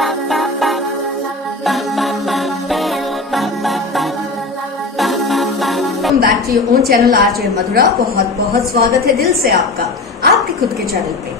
Back to your own channel RJ Madhura. बहुत बहुत स्वागत है दिल से आपका आपके खुद के चैनल पे।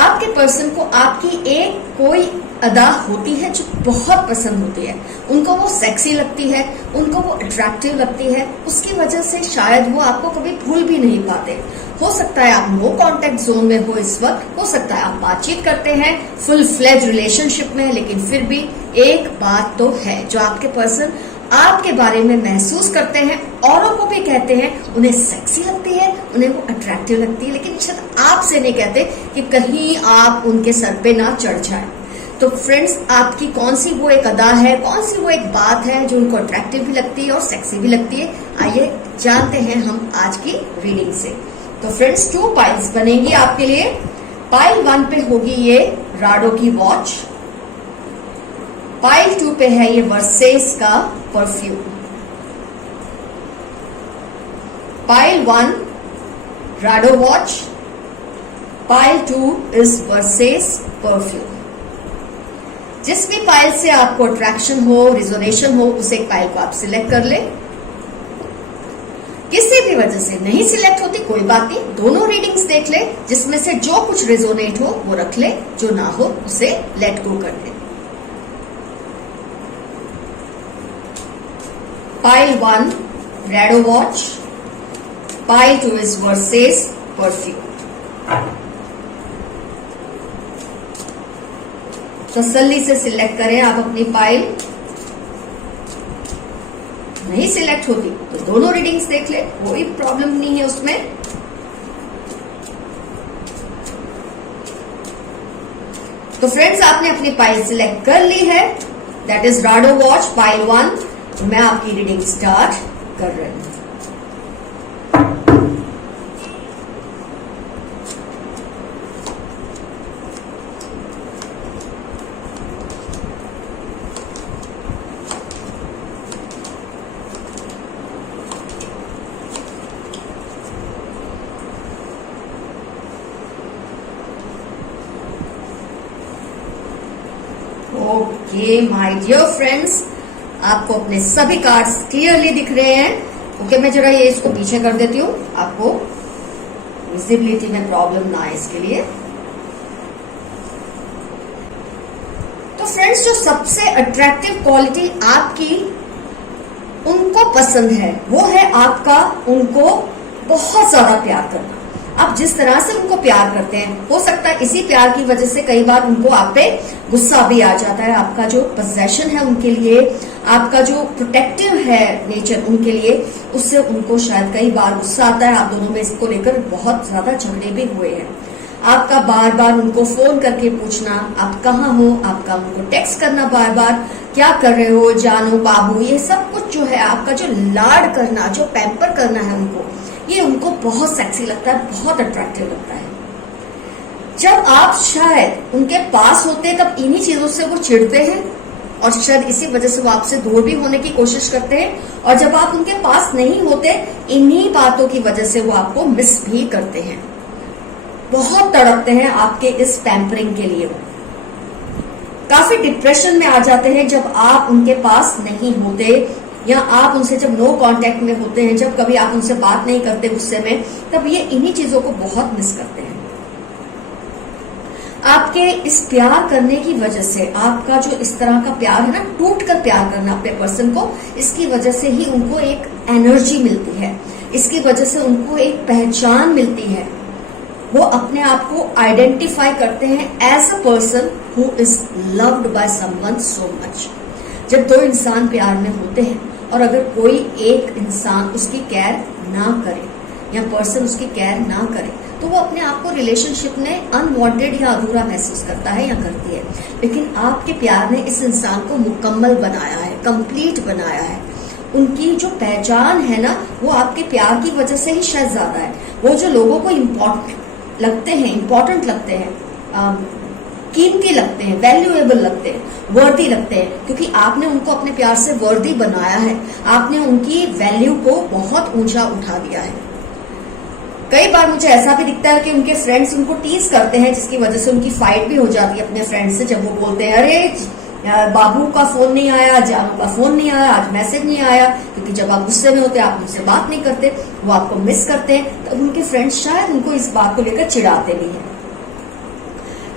आपके पर्सन को आपकी एक कोई अदा होती है जो बहुत पसंद होती है, उनको वो सेक्सी लगती है, उनको वो अट्रैक्टिव लगती है, उसकी वजह से शायद वो आपको कभी भूल भी नहीं पाते। हो सकता है आप नो कांटेक्ट जोन में हो इस वक्त, हो सकता है आप बातचीत करते हैं, फुल फ्लेज रिलेशनशिप में, लेकिन फिर भी एक बात तो है जो आपके पर्सन आपके बारे में महसूस करते हैं, औरों को भी कहते हैं, उन्हें सेक्सी लगती है, उन्हें वो अट्रैक्टिव लगती है, लेकिन शायद आपसे नहीं कहते कि कहीं आप उनके सर पे ना चढ़ जाए। तो फ्रेंड्स, आपकी कौन सी वो एक अदा है, कौन सी वो एक बात है जो उनको अट्रैक्टिव भी लगती है और सेक्सी भी लगती है, आइए जानते हैं हम आज की रीडिंग से। तो फ्रेंड्स, 2 पाइल्स बनेंगी आपके लिए। पाइल 1 पे होगी ये राडो की वॉच, पाइल 2 पे है ये वर्सेस का perfume. Pile 1 Rado watch, pile 2 is versus perfume. जिस भी पाइल से आपको अट्रैक्शन हो, रिजोनेशन हो, उस एक पाइल को आप सिलेक्ट कर ले। किसी भी वजह से नहीं सिलेक्ट होती कोई बात नहीं, दोनों रीडिंग्स देख ले, जिसमें से जो कुछ रिजोनेट हो वो रख ले, जो ना हो उसे लेट गो कर ले। Pile 1 Rado watch, Pile 2 is versus perfume। तसल्ली से सिलेक्ट करें आप अपनी पाइल। नहीं सिलेक्ट होती तो दोनों रीडिंग्स देख ले, कोई प्रॉब्लम नहीं है उसमें। तो फ्रेंड्स, आपने अपनी पाइल सिलेक्ट कर ली है, that is Rado watch pile 1। मैं आपकी रीडिंग स्टार्ट कर रही हूं। ओके माय डियर फ्रेंड्स, आपको अपने सभी कार्ड्स क्लियरली दिख रहे हैं। ओके, मैं जरा ये इसको पीछे कर देती हूँ, आपको विजिबिलिटी में प्रॉब्लम ना आए इसके लिए। तो फ्रेंड्स, जो सबसे अट्रैक्टिव क्वालिटी आपकी उनको पसंद है वो है आपका उनको बहुत ज्यादा प्यार करना। आप जिस तरह से उनको प्यार करते हैं, हो सकता है इसी प्यार की वजह से कई बार उनको आप पे गुस्सा भी आ जाता है। आपका जो पोजेशन है उनके लिए, आपका जो प्रोटेक्टिव है नेचर उनके लिए, उससे उनको शायद कई बार गुस्सा आता है। आप दोनों में इसको लेकर बहुत ज्यादा झगड़े भी हुए हैं। आपका बार बार उनको फोन करके पूछना आप कहाँ हो, आपका उनको टेक्स्ट करना बार बार, क्या कर रहे हो जानो बाबू, ये सब कुछ जो है आपका जो लाड करना, जो पैम्पर करना है उनको, ये उनको बहुत सेक्सी लगता है, बहुत अट्रैक्टिव लगता है। जब आप शायद उनके पास होते हैं तब इन्हीं चीजों से वो चिढ़ते हैं और शायद इसी वजह से वो आपसे दूर भी होने की कोशिश करते हैं, और जब आप उनके पास नहीं होते, इन्हीं बातों की वजह से वो आपको मिस भी करते हैं, बहुत तड़पते हैं आपके इस पैम्परिंग के लिए। काफी डिप्रेशन में आ जाते हैं जब आप उनके पास नहीं होते, या आप उनसे जब नो कांटेक्ट में होते हैं, जब कभी आप उनसे बात नहीं करते गुस्से में, तब ये इन्हीं चीजों को बहुत मिस करते हैं। आपके इस प्यार करने की वजह से, आपका जो इस तरह का प्यार है ना, टूट कर प्यार करना अपने पर्सन को, इसकी वजह से ही उनको एक एनर्जी मिलती है, इसकी वजह से उनको एक पहचान मिलती है। वो अपने आप को आइडेंटिफाई करते हैं as a person who is loved by someone so much. जब 2 इंसान प्यार में होते हैं और अगर कोई एक इंसान उसकी केयर ना करे या पर्सन उसकी केयर ना करे, तो वो अपने आप को रिलेशनशिप में अनवांटेड या अधूरा महसूस करता है या करती है। लेकिन आपके प्यार ने इस इंसान को मुकम्मल बनाया है, कंप्लीट बनाया है। उनकी जो पहचान है ना, वो आपके प्यार की वजह से ही शायद ज्यादा है। वो जो लोगों को इम्पोर्टेंट लगते हैं, कीमती लगते हैं, वैल्यूएबल लगते हैं, वर्दी लगते हैं, क्योंकि आपने उनको अपने प्यार से वर्दी बनाया है, आपने उनकी वैल्यू को बहुत ऊंचा उठा दिया है। कई बार मुझे ऐसा भी दिखता है कि उनके फ्रेंड्स उनको टीज करते हैं, जिसकी वजह से उनकी फाइट भी हो जाती है अपने फ्रेंड से, जब वो बोलते हैं अरे बाबू का फोन नहीं आया, जानू का फोन नहीं आया, आज मैसेज नहीं आया, क्योंकि जब आप गुस्से में होते हैं आप उनसे बात नहीं करते, वो आपको मिस करते हैं, तब उनके फ्रेंड्स शायद उनको इस बात को लेकर चिढ़ाते भी हैं।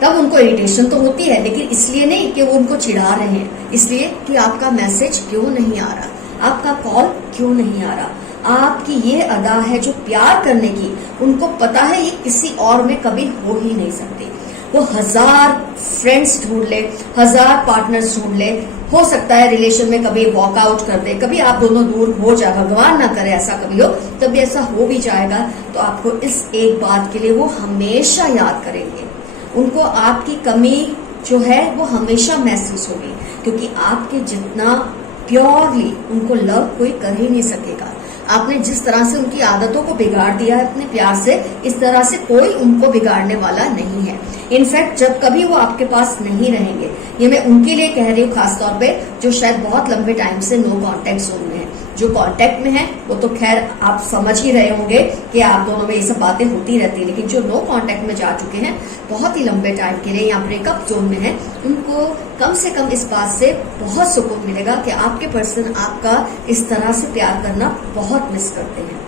तब उनको इरिटेशन तो होती है, लेकिन इसलिए नहीं कि वो उनको चिढ़ा रहे हैं, इसलिए कि आपका मैसेज क्यों नहीं आ रहा, आपका कॉल क्यों नहीं आ रहा। आपकी ये अदा है जो प्यार करने की, उनको पता है ये किसी और में कभी हो ही नहीं सकती। वो 1000 फ्रेंड्स ढूंढ ले, 1000 पार्टनर्स ढूंढ ले, हो सकता है रिलेशन में कभी वॉकआउट कर दे, कभी आप दोनों दूर हो जाए, भगवान ना करे ऐसा कभी हो, तभी ऐसा हो भी जाएगा, तो आपको इस एक बात के लिए वो हमेशा याद करेंगे। उनको आपकी कमी जो है वो हमेशा महसूस होगी, क्योंकि आपके जितना प्योरली उनको लव कोई कर ही नहीं सकेगा। आपने जिस तरह से उनकी आदतों को बिगाड़ दिया है अपने प्यार से, इस तरह से कोई उनको बिगाड़ने वाला नहीं है। इनफैक्ट जब कभी वो आपके पास नहीं रहेंगे, ये मैं उनके लिए कह रही हूँ खासतौर पे, जो शायद बहुत लंबे टाइम से नो कांटेक्ट जोन में है। जो कांटेक्ट में है वो तो खैर आप समझ ही रहे होंगे कि आप दोनों में ये सब बातें होती रहती है, लेकिन जो नो कांटेक्ट में जा चुके हैं बहुत ही लंबे टाइम के लिए या ब्रेकअप जोन में है, उनको कम से कम इस बात से बहुत सुकून मिलेगा कि आपके पर्सन आपका इस तरह से प्यार करना बहुत मिस करते हैं।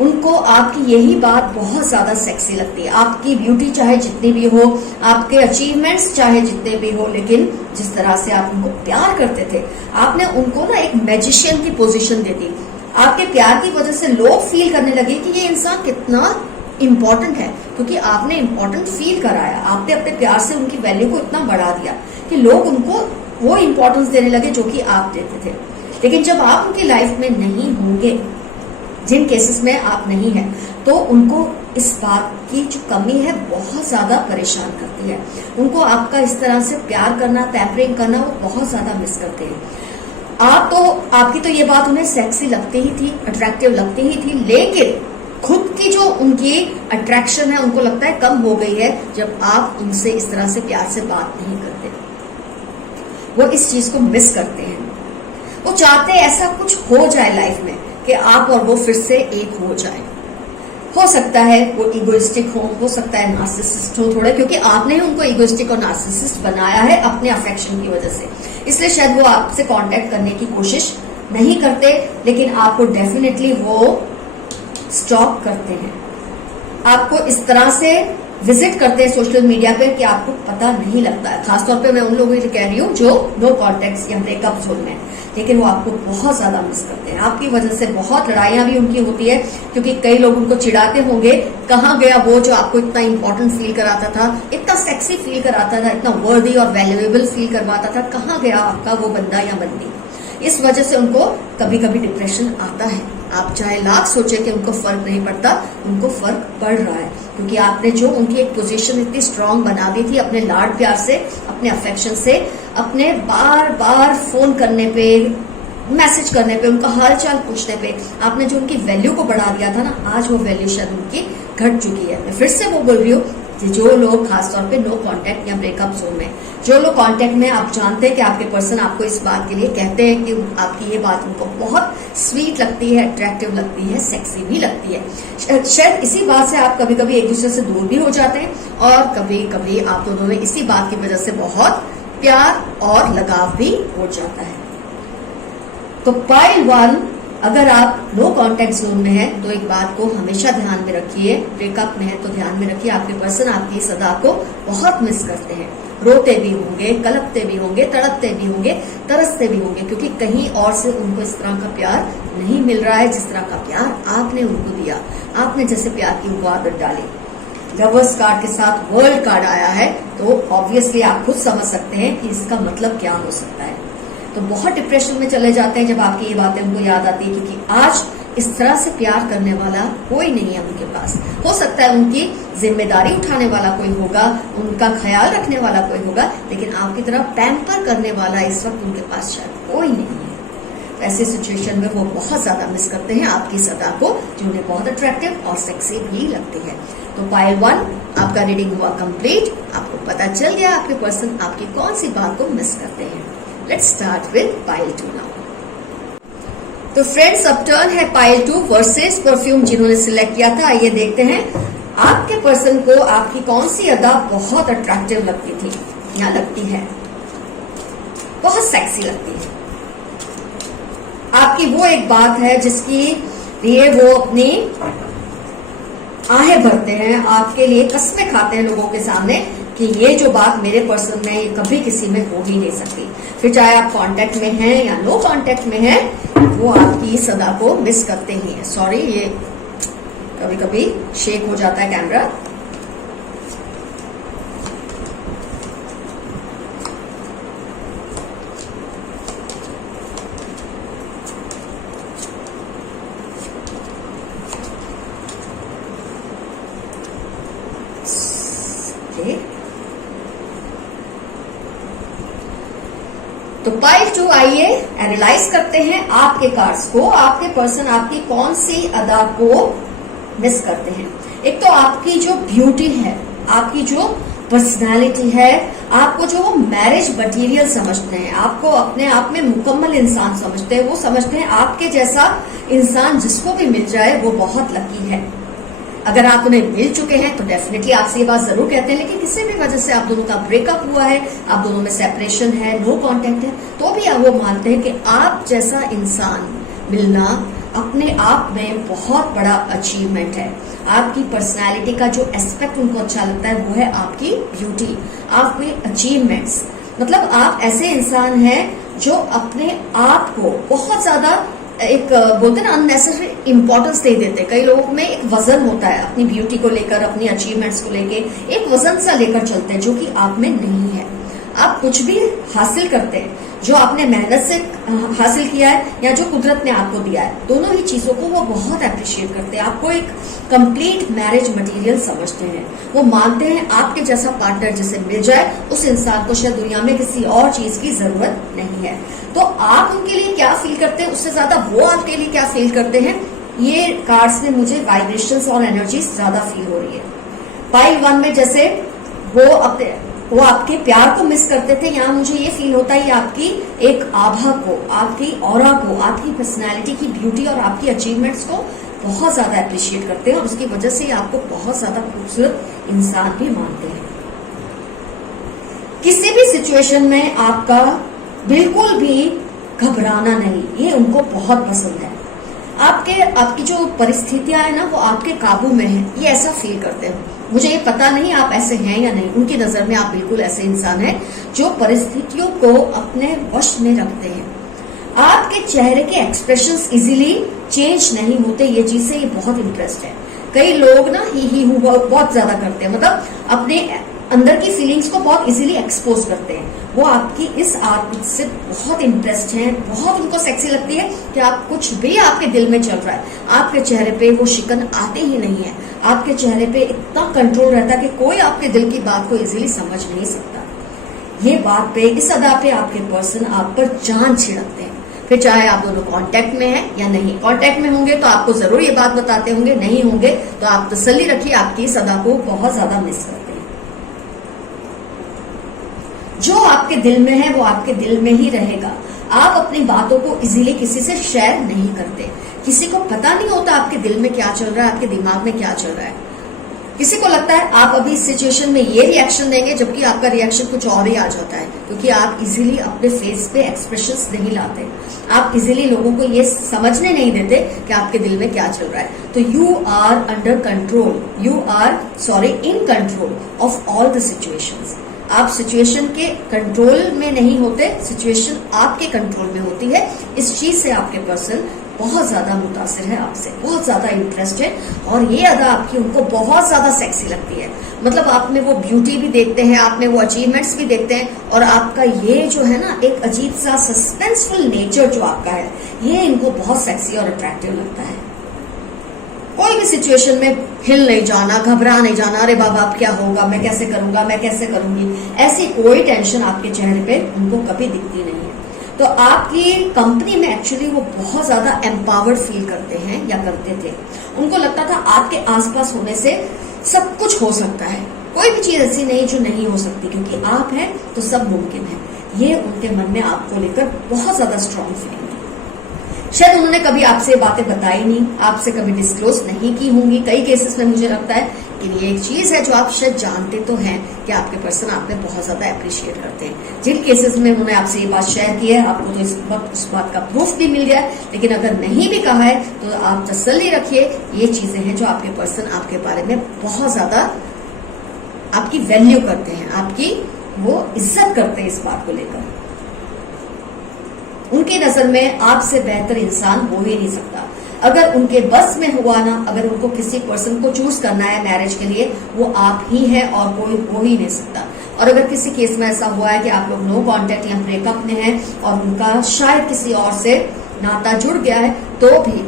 उनको आपकी यही बात बहुत ज्यादा सेक्सी लगती है। आपकी ब्यूटी चाहे जितनी भी हो, आपके अचीवमेंट्स चाहे जितने भी हो, लेकिन जिस तरह से आप उनको प्यार करते थे, आपने उनको ना एक मैजिशियन की पोजीशन दे दी। आपके प्यार की वजह से लोग फील करने लगे कि ये इंसान कितना इम्पोर्टेंट है, क्योंकि आपने इम्पोर्टेंट फील कराया, आपने अपने प्यार से उनकी वैल्यू को इतना बढ़ा दिया कि लोग उनको वो इम्पोर्टेंस देने लगे जो कि आप देते थे। लेकिन जब आप उनकी लाइफ में नहीं होंगे, जिन केसेस में आप नहीं हैं, तो उनको इस बात की जो कमी है बहुत ज्यादा परेशान करती है। उनको आपका इस तरह से प्यार करना, पैम्परिंग करना वो बहुत ज्यादा मिस करते हैं। आपकी तो ये बात उन्हें सेक्सी लगती ही थी, अट्रैक्टिव लगती ही थी, लेकिन खुद की जो उनकी अट्रैक्शन है उनको लगता है कम हो गई है जब आप उनसे इस तरह से प्यार से बात नहीं करते। वो इस चीज को मिस करते हैं। वो चाहते हैं ऐसा कुछ हो जाए लाइफ में कि आप और वो फिर से एक हो जाए। हो सकता है वो इगोइस्टिक हो सकता है नार्सिसिस्ट हो थोड़ा, क्योंकि आपने ही उनको इगोइस्टिक और नार्सिसिस्ट बनाया है अपने अफेक्शन की वजह से, इसलिए शायद वो आपसे कांटेक्ट करने की कोशिश नहीं करते, लेकिन आपको डेफिनेटली वो स्टॉप करते हैं। आपको इस तरह से विजिट करते हैं सोशल मीडिया पे कि आपको पता नहीं लगता है। खासतौर पे मैं उन लोगों से कह रही हूँ जो नो कॉन्टेक्ट या ब्रेकअप जोन में, लेकिन वो आपको बहुत ज्यादा मिस करते हैं। आपकी वजह से बहुत लड़ाइयां भी उनकी होती है, क्योंकि कई लोग उनको चिढ़ाते होंगे, कहाँ गया वो जो आपको इतना इंपॉर्टेंट फील कराता था, इतना सेक्सी फील कराता था, इतना वर्दी और वैल्यूएबल फील करवाता था, कहाँ गया आपका वो बंदा या बंदी। इस वजह से उनको कभी कभी डिप्रेशन आता है। आप चाहे लाख सोचे कि उनको फर्क नहीं पड़ता, उनको फर्क पड़ रहा है, क्योंकि आपने जो उनकी एक पोजीशन इतनी स्ट्रांग बना दी थी अपने लाड प्यार से, अपने अफेक्शन से, अपने बार बार फोन करने पे, मैसेज करने पे, उनका हालचाल पूछने पे आपने जो उनकी वैल्यू को बढ़ा दिया था ना, आज वो वैल्यू शायद उनकी घट चुकी है। मैं फिर से वो बोल रही हूँ कि जो लोग खासतौर पे नो कांटेक्ट या ब्रेकअप जोन में, जो लोग कांटेक्ट में, आप जानते हैं कि आपके पर्सन आपको इस बात के लिए कहते हैं कि आपकी ये बात उनको बहुत स्वीट लगती है, अट्रैक्टिव लगती है, सेक्सी भी लगती है। शायद इसी बात से आप कभी कभी एक दूसरे से दूर भी हो जाते हैं, और कभी कभी आप दोनों में इसी बात की वजह से बहुत प्यार और लगाव भी हो जाता है। तो पाइल 1, अगर आप नो कांटेक्ट जोन में हैं तो एक बात को हमेशा ध्यान में रखिए, ब्रेकअप में है तो ध्यान में रखिए, आपके पर्सन आपकी इस अदा को बहुत मिस करते हैं। रोते भी होंगे, कलपते भी होंगे, तड़पते भी होंगे, तरसते भी होंगे, क्योंकि कहीं और से उनको इस तरह का प्यार नहीं मिल रहा है जिस तरह का प्यार आपने उनको दिया। आपने जैसे प्यार की उनको आदत डाली। लवर्स कार्ड के साथ वर्ल्ड कार्ड आया है, तो ऑब्वियसली आप खुद समझ सकते हैं कि इसका मतलब क्या हो सकता है। तो बहुत डिप्रेशन में चले जाते हैं जब आपकी ये बातें उनको याद आती है, क्योंकि आज इस तरह से प्यार करने वाला कोई नहीं है उनके पास। हो सकता है उनकी जिम्मेदारी उठाने वाला कोई होगा, उनका ख्याल रखने वाला कोई होगा, लेकिन आपकी तरह पैम्पर करने वाला इस वक्त उनके पास शायद कोई नहीं है। ऐसे सिचुएशन में वो बहुत ज्यादा मिस करते हैं आपकी सदा को, जो उन्हें बहुत अट्रैक्टिव और सेक्सी भी लगती है। तो पाइल 1, आपका रीडिंग हुआ कंप्लीट। आपको पता चल गया आपके पर्सन आपकी कौन सी बात को मिस करते हैं। Let's start with pile 2 now. तो फ्रेंड्स अब टर्न है पाइल 2 वर्सेस परफ्यूम जिन्होंने सिलेक्ट किया था। आइए देखते हैं आपके पर्सन को आपकी कौन सी अदा बहुत अट्रैक्टिव लगती थी या लगती है, बहुत सेक्सी लगती है। आपकी वो एक बात है जिसकी लिए वो अपनी आहें भरते हैं, आपके लिए कस्में खाते हैं लोगों के सामने कि ये जो बात मेरे पर्सन में ये कभी किसी में हो ही नहीं सकती। फिर चाहे आप कांटेक्ट में हैं या नो कांटेक्ट में हैं, वो आपकी इस अदा को मिस करते ही हैं। सॉरी, ये कभी कभी शेक हो जाता है कैमरा। तो पाइल 2 आइए एनालाइज करते हैं आपके कार्ड्स को। आपके पर्सन आपकी कौन सी अदा को मिस करते हैं। एक तो आपकी जो ब्यूटी है, आपकी जो पर्सनालिटी है, आपको जो वो मैरिज मटेरियल समझते हैं, आपको अपने आप में मुकम्मल इंसान समझते हैं। वो समझते हैं आपके जैसा इंसान जिसको भी मिल जाए वो बहुत लकी है। अगर आप उन्हें मिल चुके हैं तो डेफिनेटली आपसे ये बात जरूर कहते हैं, लेकिन किसी भी वजह से आप दोनों का ब्रेकअप हुआ है, आप दोनों में सेपरेशन है, नो कांटेक्ट है, तो भी वो मानते हैं कि आप जैसा इंसान मिलना अपने आप में बहुत बड़ा अचीवमेंट है। आपकी पर्सनालिटी का जो एस्पेक्ट उनको अच्छा लगता है वो है आपकी ब्यूटी, आपके अचीवमेंट्स। मतलब आप ऐसे इंसान हैं जो अपने आप को बहुत ज्यादा एक बोलते हैं ना अननेसेसरी इंपॉर्टेंस दे देते। कई लोगों में एक वजन होता है अपनी ब्यूटी को लेकर, अपनी अचीवमेंट्स को लेकर, एक वजन सा लेकर चलते हैं जो कि आप में नहीं है। आप कुछ भी हासिल करते हैं जो आपने मेहनत से हासिल किया है या जो कुदरत ने आपको दिया है, दोनों ही चीजों को वो बहुत अप्रिशिएट करते हैं। आपको एक कंप्लीट मैरिज मटेरियल समझते हैं। वो मानते हैं आपके जैसा पार्टनर जिसे मिल जाए उस इंसान को शायद दुनिया में किसी और चीज की जरूरत नहीं है। तो आप उनके लिए क्या फील करते हैं, उससे ज्यादा वो आपके लिए क्या फील करते हैं, ये कार्ड्स में मुझे वाइब्रेशंस और एनर्जीज ज्यादा फील हो रही है। पाइल 1 में जैसे वो आपके प्यार को मिस करते थे, यहाँ मुझे ये फील होता है आपकी एक आभा को, आपकी ऑरा को, आपकी पर्सनैलिटी की ब्यूटी और आपकी अचीवमेंट्स को बहुत ज्यादा अप्रिशिएट करते हैं और उसकी वजह से आपको बहुत ज्यादा खूबसूरत इंसान भी मानते हैं। किसी भी सिचुएशन में आपका बिल्कुल भी घबराना नहीं, ये उनको बहुत पसंद है। आपकी जो परिस्थितियां है ना वो आपके काबू में है, ये ऐसा फील करते हैं। मुझे ये पता नहीं आप ऐसे हैं या नहीं, उनकी नजर में आप बिल्कुल ऐसे इंसान हैं जो परिस्थितियों को अपने वश में रखते हैं। आपके चेहरे के एक्सप्रेशंस इजीली चेंज नहीं होते, ये चीज से ये बहुत इंटरेस्ट है। कई लोग ना ही बहुत ज्यादा करते हैं, मतलब अपने अंदर की फीलिंग्स को बहुत इजीली एक्सपोज करते हैं। वो आपकी इस आदत से बहुत इंटरेस्ट है, बहुत उनको सेक्सी लगती है कि आप कुछ भी आपके दिल में चल रहा है, आपके चेहरे पे वो शिकन आते ही नहीं है। आपके चेहरे पे इतना कंट्रोल रहता है कि कोई आपके दिल की बात को इजीली समझ नहीं सकता। ये बात पे, इस अदा पे आपके पर्सन आप पर जान छिड़कते हैं। फिर चाहे आप दोनों कांटेक्ट में हैं या नहीं। कांटेक्ट में होंगे तो आपको जरूर ये बात बताते होंगे, नहीं होंगे तो आप तसल्ली रखिए, आपकी इस अदा को बहुत ज्यादा मिस करते हैं। जो आपके दिल में है वो आपके दिल में ही रहेगा। आप अपनी बातों को इजीली किसी से शेयर नहीं करते। किसी को पता नहीं होता आपके दिल में क्या चल रहा है, आपके दिमाग में क्या चल रहा है। किसी को लगता है आप अभी इस सिचुएशन में ये रिएक्शन देंगे, जबकि आपका रिएक्शन कुछ और ही आ जाता है, क्योंकि आप इजीली अपने फेस पे एक्सप्रेशंस नहीं लाते। आप इजीली लोगों को ये समझने नहीं देते कि आपके दिल में क्या चल रहा है। तो you are under control, in control of all the situations. आप सिचुएशन के कंट्रोल में नहीं होते, सिचुएशन आपके कंट्रोल में होती है। इस चीज से आपके पर्सन बहुत ज्यादा मुतासिर है आपसे, बहुत ज्यादा इंटरेस्ट है और ये अदा आपकी उनको बहुत ज्यादा सेक्सी लगती है। मतलब आप में वो ब्यूटी भी देखते हैं, आप में वो अचीवमेंट्स भी देखते हैं और आपका ये जो है ना एक अजीब सा सस्पेंसफुल नेचर जो आपका है, ये इनको बहुत सेक्सी और अट्रैक्टिव लगता है। कोई भी सिचुएशन में हिल नहीं जाना, घबरा नहीं जाना, अरे बाबा अब क्या होगा, मैं कैसे करूंगा, मैं कैसे करूंगी, ऐसी कोई टेंशन आपके चेहरे पे उनको कभी दिखती नहीं है। तो आपकी कंपनी में एक्चुअली वो बहुत ज्यादा एम्पावर्ड फील करते हैं या करते थे। उनको लगता था आपके आसपास होने से सब कुछ हो सकता है, कोई भी चीज ऐसी नहीं जो नहीं हो सकती, क्योंकि आप हैं तो सब मुमकिन है। ये उनके मन में आपको लेकर बहुत ज्यादा स्ट्रांग फीलिंग है। शायद उन्होंने कभी आपसे बातें बताई नहीं, आपसे कभी डिस्क्लोज नहीं की होंगी। कई केसेस में मुझे लगता है कि ये एक चीज है जो आप शायद जानते तो हैं कि आपके पर्सन आप में बहुत ज्यादा अप्रिशिएट करते हैं। जिन केसेस में उन्होंने आपसे ये बात शेयर की है, आपको तो इस वक्त उस बात का प्रूफ भी मिल गया है, लेकिन अगर नहीं भी कहा है तो आप तसल्ली रखिए, ये चीजें हैं जो आपके पर्सन आपके बारे में बहुत ज्यादा आपकी वैल्यू करते हैं, आपकी वो इज्जत करते हैं इस बात को लेकर। उनकी नजर में आपसे बेहतर इंसान हो ही नहीं सकता। अगर उनके बस में हुआ ना, अगर उनको किसी पर्सन को चूज करना है मैरिज के लिए, वो आप ही है और कोई हो ही नहीं सकता। और अगर किसी केस में ऐसा हुआ है कि आप लोग नो कांटेक्ट या ब्रेकअप में हैं और उनका शायद किसी और से नाता जुड़ गया है, तो भी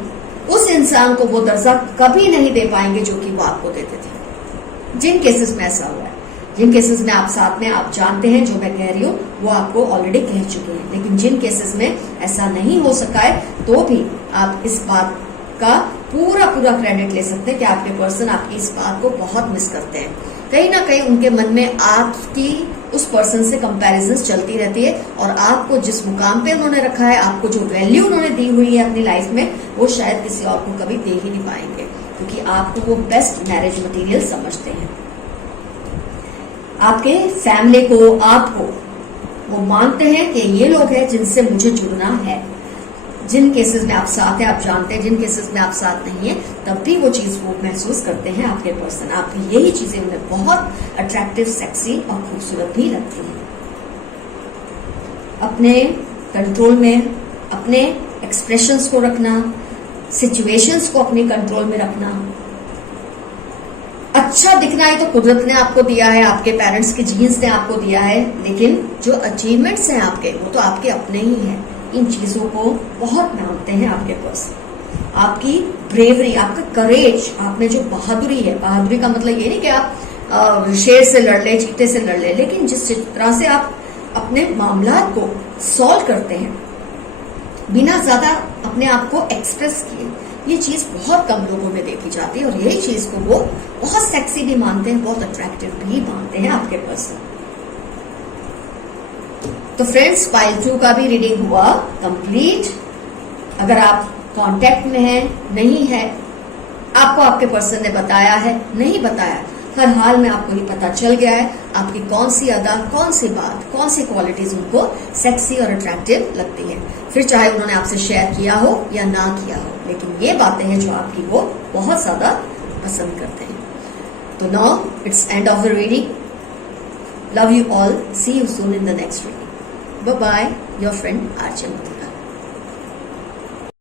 उस इंसान को वो दर्जा कभी नहीं दे पाएंगे जो कि वो आपको देते थे। जिन केसेस में ऐसा हुआ है, जिन केसेस में आप साथ में आप जानते हैं, जो मैं कह रही हूँ वो आपको ऑलरेडी कह चुके हैं, लेकिन जिन केसेस में ऐसा नहीं हो सका है, तो भी आप इस बात का पूरा क्रेडिट ले सकते हैं कि आपके पर्सन आपकी इस बात को बहुत मिस करते हैं। कहीं ना कहीं उनके मन में आपकी उस पर्सन से कंपैरिजन चलती रहती है, और आपको जिस मुकाम पे उन्होंने रखा है, आपको जो वैल्यू उन्होंने दी हुई है अपनी लाइफ में, वो शायद किसी और को कभी दे ही नहीं पाएंगे, क्योंकि आपको वो बेस्ट मैरिज मटेरियल समझते हैं। आपके फैमिली को, आपको वो मानते हैं कि ये लोग हैं जिनसे मुझे जुड़ना है। जिन केसेस में आप साथ हैं आप जानते हैं, जिन केसेस में आप साथ नहीं है तब भी वो चीज वो महसूस करते हैं आपके पर्सन। आपकी यही चीजें उन्हें बहुत अट्रैक्टिव, सेक्सी और खूबसूरत भी लगती हैं। अपने कंट्रोल में अपने एक्सप्रेशंस को रखना, सिचुएशंस को अपने कंट्रोल में रखना। अच्छा दिखना है तो कुदरत ने आपको दिया है, आपके पेरेंट्स के जीन्स ने आपको दिया है, लेकिन जो अचीवमेंट्स हैं आपके, वो तो आपके अपने ही हैं। इन चीजों को बहुत मानते हैं आपके पर्सन। आपकी ब्रेवरी, आपका करेज, आप में जो बहादुरी है, बहादुरी का मतलब ये नहीं कि आप शेर से लड़ ले, चीते से लड़ ले, लेकिन जिस तरह से आप अपने मामला को सॉल्व करते हैं बिना ज्यादा अपने आप को एक्सप्रेस किए, ये चीज बहुत कम लोगों में देखी जाती है, और यही चीज को वो बहुत सेक्सी भी मानते हैं, बहुत अट्रैक्टिव भी मानते हैं आपके पर्सन। तो फ्रेंड्स, पाइल 2 का भी रीडिंग हुआ कंप्लीट। अगर आप कांटेक्ट में हैं, नहीं है, आपको आपके पर्सन ने बताया है, नहीं बताया, हर हाल में आपको ये पता चल गया है आपकी कौन सी अदा, कौन सी बात, कौन सी क्वालिटीज उनको सेक्सी और अट्रैक्टिव लगती है। फिर चाहे उन्होंने आपसे शेयर किया हो या ना किया हो, लेकिन ये बातें हैं जो आपकी वो बहुत ज्यादा पसंद करते हैं। तो now it's end of the reading. Love you all, see you soon in the next reading. Bye bye, your friend Archana.